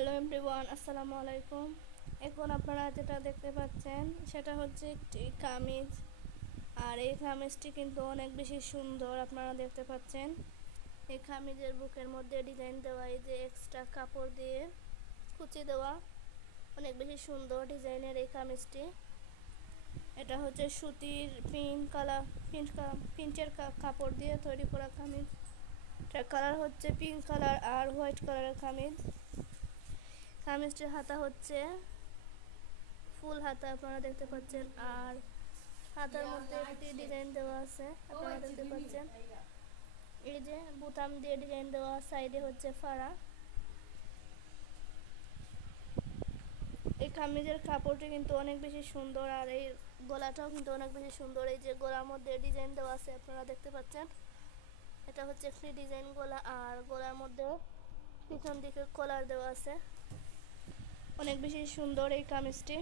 Hello everyone, আসসালামু আলাইকুম। এখন আপনারা যেটা দেখতে পাচ্ছেন সেটা হচ্ছে একটি কামিজ। আর এই কামিজটি কিন্তু অনেক বেশি সুন্দর, আপনারা দেখতে পাচ্ছেন। এই কামিজের বুকের মধ্যে ডিজাইন দেওয়া, এই যে এক্সট্রা কাপড় দিয়ে কুচি দেওয়া, অনেক বেশি সুন্দর ডিজাইনের এই কামিজটি। এটা হচ্ছে সুতির প্রিন্টের কাপড় দিয়ে তৈরি করা কামিজ। এটার কালার হচ্ছে পিঙ্ক কালার আর হোয়াইট কালারের কামিজ। কামিজটির হাতা হচ্ছে ফুল হাতা, আপনারা দেখতে পাচ্ছেন। আর হাতার মধ্যে একটি ডিজাইন দেওয়া আছে, আপনারা দেখতে পাচ্ছেন। এই যে বোতাম দিয়ে ডিজাইন দেওয়া, সাইডে হচ্ছে ফাড়া। এই কামিজের কাপড়টি কিন্তু অনেক বেশি সুন্দর, আর এই গলাটাও কিন্তু অনেক বেশি সুন্দর। এই যে গলার মধ্যে ডিজাইন দেওয়া আছে, আপনারা দেখতে পাচ্ছেন। এটা হচ্ছে একটি ডিজাইন গলা, আর গলার মধ্যে পিছন দিকে কলার দেওয়া আছে। অনেক বেশি সুন্দর এই কামিজটি।